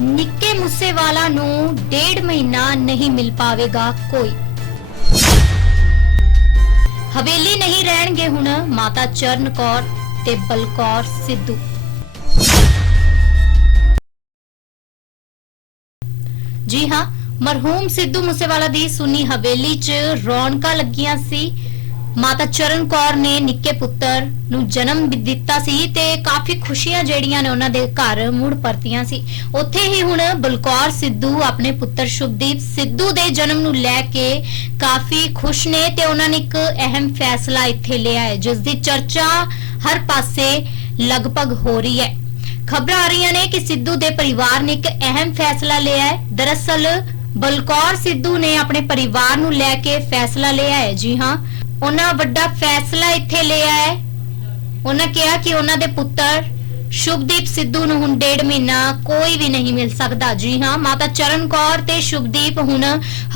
ਨਿੱਕੇ ਮੁੱਸੇਵਾਲਾ ਨੂੰ ਡੇਢ ਮਹੀਨਾ ਨਹੀਂ ਮਿਲ ਪਾਵੇਗਾ ਕੋਈ। ਹਵੇਲੀ ਨਹੀਂ ਰਹਿਣਗੇ ਹੁਣ ਮਾਤਾ ਚਰਨ ਕੌਰ ਤੇ ਬਲਕੌਰ ਸਿੱਧੂ। ਜੀ ਹਾਂ, ਮਰਹੂਮ ਸਿੱਧੂ ਮੂਸੇਵਾਲਾ ਦੀ ਸੁਨੀ ਹਵੇਲੀ 'ਚ ਰੌਣਕਾਂ ਲੱਗੀਆਂ ਸੀ। ਮਾਤਾ ਚਰਨ ਕੌਰ ਨੇ ਨਿੱਕੇ ਪੁੱਤਰ ਨੂੰ ਜਨਮ ਦਿੱਤਾ ਸੀ ਤੇ ਕਾਫੀ ਖੁਸ਼ੀਆਂ ਜਿਹੜੀਆਂ ਨੇ ਉਹਨਾਂ ਦੇ ਘਰ ਮੁੜ ਪਰਤੀਆਂ ਸੀ। ਉੱਥੇ ਹੀ ਹੁਣ ਬਲਕੌਰ ਸਿੱਧੂ ਆਪਣੇ ਪੁੱਤਰ ਸ਼ੁਭਦੀਪ ਸਿੱਧੂ ਦੇ ਜਨਮ ਨੂੰ ਲੈ ਕੇ ਕਾਫੀ ਖੁਸ਼ ਨੇ ਤੇ ਉਹਨਾਂ ਨੇ ਇੱਕ ਅਹਿਮ ਫੈਸਲਾ ਇੱਥੇ ਲਿਆ ਹੈ, ਜਿਸ ਦੀ ਚਰਚਾ ਹਰ ਪਾਸੇ ਲਗਭਗ ਹੋ ਰਹੀ ਹੈ। ਖਬਰਾਂ ਆ ਰਹੀਆਂ ਨੇ ਕਿ ਸਿੱਧੂ ਦੇ ਪਰਿਵਾਰ ਨੇ ਇੱਕ ਅਹਿਮ ਫੈਸਲਾ ਲਿਆ ਹੈ। ਦਰਅਸਲ ਬਲਕੌਰ ਸਿੱਧੂ ਨੇ ਆਪਣੇ ਪਰਿਵਾਰ ਨੂੰ ਲੈ ਕੇ ਫੈਸਲਾ ਲਿਆ ਹੈ। ਜੀ ਹਾਂ ਉਹਨਾਂ ਵੱਡਾ ਫੈਸਲਾ ਇੱਥੇ ਲਿਆ ਹੈ। ਉਹਨਾਂ ਕਿਹਾ ਕਿ ਉਹਨਾਂ ਦੇ ਪੁੱਤਰ ਸ਼ੁਭਦੀਪ ਸਿੱਧੂ ਨੂੰ ਹੁਣ ਡੇਢ ਮਹੀਨਾ ਕੋਈ ਵੀ ਨਹੀਂ ਮਿਲ ਸਕਦਾ। ਜੀ ਹਾਂ, ਮਾਤਾ ਚਰਨ ਕੌਰ ਤੇ ਸ਼ੁਭਦੀਪ ਹੁਣ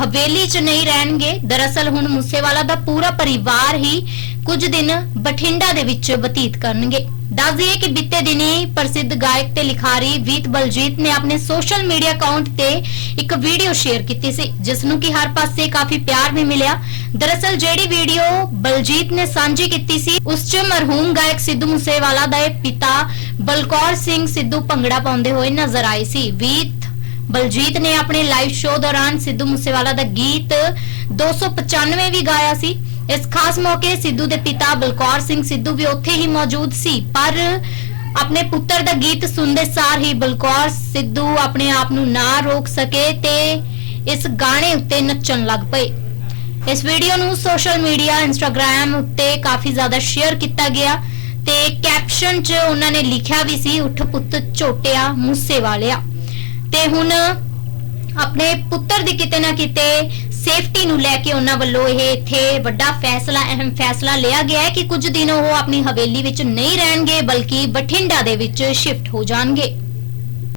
ਹਵੇਲੀ 'ਚ ਨਹੀਂ ਰਹਿਣਗੇ। ਦਰਅਸਲ ਹੁਣ ਮੂਸੇਵਾਲਾ ਦਾ ਪੂਰਾ ਪਰਿਵਾਰ ਹੀ ਕੁਝ ਦਿਨ ਬਠਿੰਡਾ ਦੇ ਵਿੱਚ ਬਤੀਤ ਕਰਨਗੇ। ਦੱਸ ਦਈਏ ਕਿ ਬੀਤੇ ਦਿਨੀ ਪ੍ਰਸਿੱਧ ਗਾਇਕ ਤੇ ਲਿਖਾਰੀ ਵੀਤ ਬਲਜੀਤ ਨੇ ਆਪਣੇ ਸੋਸ਼ਲ ਮੀਡੀਆ ਅਕਾਊਂਟ ਤੇ ਇੱਕ ਵੀਡੀਓ ਸ਼ੇਅਰ ਕੀਤੀ ਸੀ ਜਿਸ ਨੂੰ ਕਿ ਹਰ ਪਾਸੇ ਕਾਫੀ ਪਿਆਰ ਵੀ ਮਿਲਿਆ। ਦਰਅਸਲ ਜਿਹੜੀ ਵੀਡੀਓ ਬਲਜੀਤ ਨੇ ਸਾਂਝੀ ਕੀਤੀ ਸੀ, ਉਸ 'ਚ ਮਰਹੂਮ ਗਾਇਕ ਸਿੱਧੂ ਮੂਸੇਵਾਲਾ ਦਾ ਪਿਤਾ ਬਲਕੌਰ ਸਿੰਘ ਸਿੱਧੂ ਭੰਗੜਾ ਪਾਉਂਦੇ ਹੋਏ ਨਜ਼ਰ ਆਏ ਸੀ। ਵੀਤ ਬਲਜੀਤ ਨੇ ਆਪਣੇ ਲਾਈਵ ਸ਼ੋਅ ਦੌਰਾਨ ਸਿੱਧੂ ਮੂਸੇਵਾਲਾ ਦਾ ਗੀਤ 295 ਵੀ ਗਾਇਆ ਸੀ। ਇਸ ਖਾਸ ਮੌਕੇ ਸਿੱਧੂ ਦੇ ਪਿਤਾ ਬਲਕੌਰ ਸਿੰਘ ਸਿੱਧੂ ਵੀ ਉੱਥੇ ਹੀ ਮੌਜੂਦ ਸੀ। ਪਰ ਆਪਣੇ ਪੁੱਤਰ ਦਾ ਗੀਤ ਸੁਣਦੇ ਸਾਰ ਹੀ ਬਲਕੌਰ ਸਿੱਧੂ ਆਪਣੇ ਆਪ ਨੂੰ ਨਾ ਰੋਕ ਸਕੇ ਤੇ ਇਸ ਗਾਣੇ ਉੱਤੇ ਨੱਚਣ ਲੱਗ ਪਏ। ਇਸ ਵੀਡੀਓ ਨੂੰ ਸੋਸ਼ਲ ਮੀਡੀਆ ਇੰਸਟਾਗ੍ਰam ਉੱਤੇ ਕਾਫੀ ਜ਼ਿਆਦਾ ਸ਼ੇਅਰ ਕੀਤਾ ਗਿਆ ਤੇ ਕੈਪਸ਼ਨ 'ਚ ਉਹਨਾਂ ਨੇ ਲਿਖਿਆ ਵੀ ਸੀ, ਉੱਠ ਪੁੱਤ ਝੋਟਿਆ ਮੂਸੇ ਵਾਲਿਆ ਤੇ ਹੁਣ ਆਪਣੇ ਪੁੱਤਰ ਦੀ ਕਿਤੇ ਨਾ ਕਿਤੇ ਸੇਫਟੀ ਨੂੰ ਲੈ ਕੇ ਉਹਨਾਂ ਵੱਲੋਂ ਇਹ ਇੱਥੇ ਵੱਡਾ ਫੈਸਲਾ, ਅਹਿਮ ਫੈਸਲਾ ਲਿਆ ਗਿਆ ਹੈ ਕਿ ਕੁਝ ਦਿਨ ਉਹ ਆਪਣੀ ਹਵੇਲੀ ਵਿੱਚ ਨਹੀਂ ਰਹਿਣਗੇ, ਬਲਕਿ ਬਠਿੰਡਾ ਦੇ ਵਿੱਚ ਸ਼ਿਫਟ ਹੋ ਜਾਣਗੇ।